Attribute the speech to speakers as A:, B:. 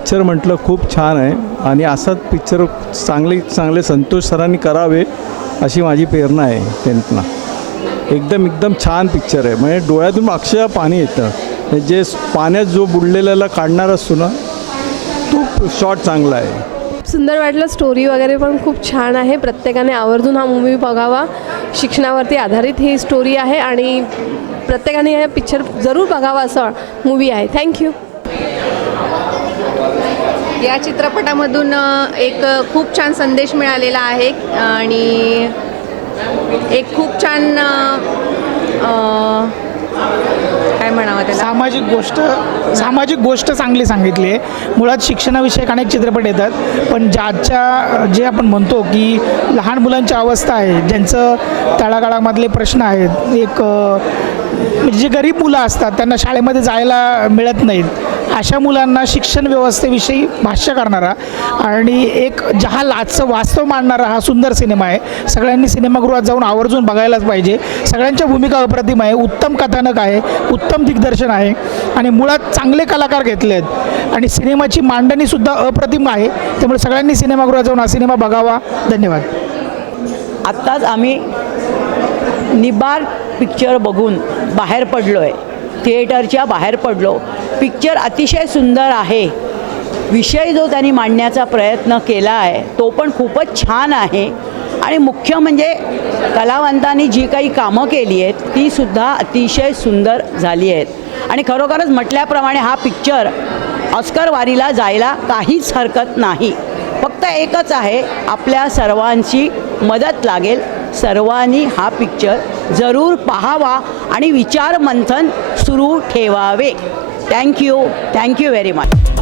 A: Picture म्हटलं खूप छान आहे आणि असाच पिक्चर चांगले चांगले संतोष सरांनी करावे अशी माझी प्रेरणा आहे त्यांना. एकदम एकदम छान पिक्चर आहे. म्हणजे डोळ्यातून अक्षरशः पाणी येतं. जे पाण्यात जो बुडलेल्याला काढणार असतो ना तो शॉट चांगला आहे.
B: सुंदर वाटलं. स्टोरी वगैरे पण खूप छान आहे. प्रत्येकाने आवर्जून हा मूवी बघावा. शिक्षणावरती आधारित ही स्टोरी आहे आणि प्रत्येकाने हे पिक्चर जरूर बघावा असं मूवी आहे. थँक्यू
C: या चित्रपटामधून एक खूप छान संदेश मिळालेला आहे आणि एक खूप छान काय म्हणावं त्याला?
D: सामाजिक गोष्ट सामाजिक गोष्ट चांगली सांगितली आहे. मुळात शिक्षणाविषयक अनेक चित्रपट येतात पण ज्याच्या जे आपण म्हणतो की लहान मुलांची अवस्था आहे ज्यांचं तळागाळामधले प्रश्न आहेत एक म्हणजे जे गरीब मुलं असतात त्यांना शाळेमध्ये जायला मिळत नाहीत. अशा मुलांना शिक्षण व्यवस्थेविषयी भाष्य करणारा आणि एक जहा आजचं वास्तव मांडणारा हा सुंदर सिनेमा आहे. सगळ्यांनी सिनेमागृहात जाऊन आवर्जून बघायलाच पाहिजे. सगळ्यांच्या भूमिका अप्रतिम आहे. उत्तम कथानक आहे. उत्तम दिग्दर्शन आहे. आणि मुळात चांगले कलाकार घेतले आहेत. आणि सिनेमाची मांडणीसुद्धा अप्रतिम आहे. त्यामुळे सगळ्यांनी सिनेमागृहात जाऊन हा सिनेमा बघावा. धन्यवाद.
E: आत्ताच आम्ही निबार पिक्चर बघून बाहेर पडलो आहे थिएटरच्या बाहेर पडलो. पिक्चर अतिशय सुंदर आहे. विषय जो त्यांनी मांडण्याचा प्रयत्न केला आहे तो पण खूपच छान आहे. आणि मुख्य म्हणजे कलावंतांनी जी काही कामं केली आहेत तीसुद्धा अतिशय सुंदर झाली आहेत. आणि खरोखरच म्हटल्याप्रमाणे हा पिक्चर ऑस्कर वारीला जायला काहीच हरकत नाही. फक्त एकच आहे आपल्या सर्वांची मदत लागेल. सर्वांनी हा पिक्चर जरूर पाहावा आणि विचार मंथन सुरू ठेवावे. Thank you thank you very much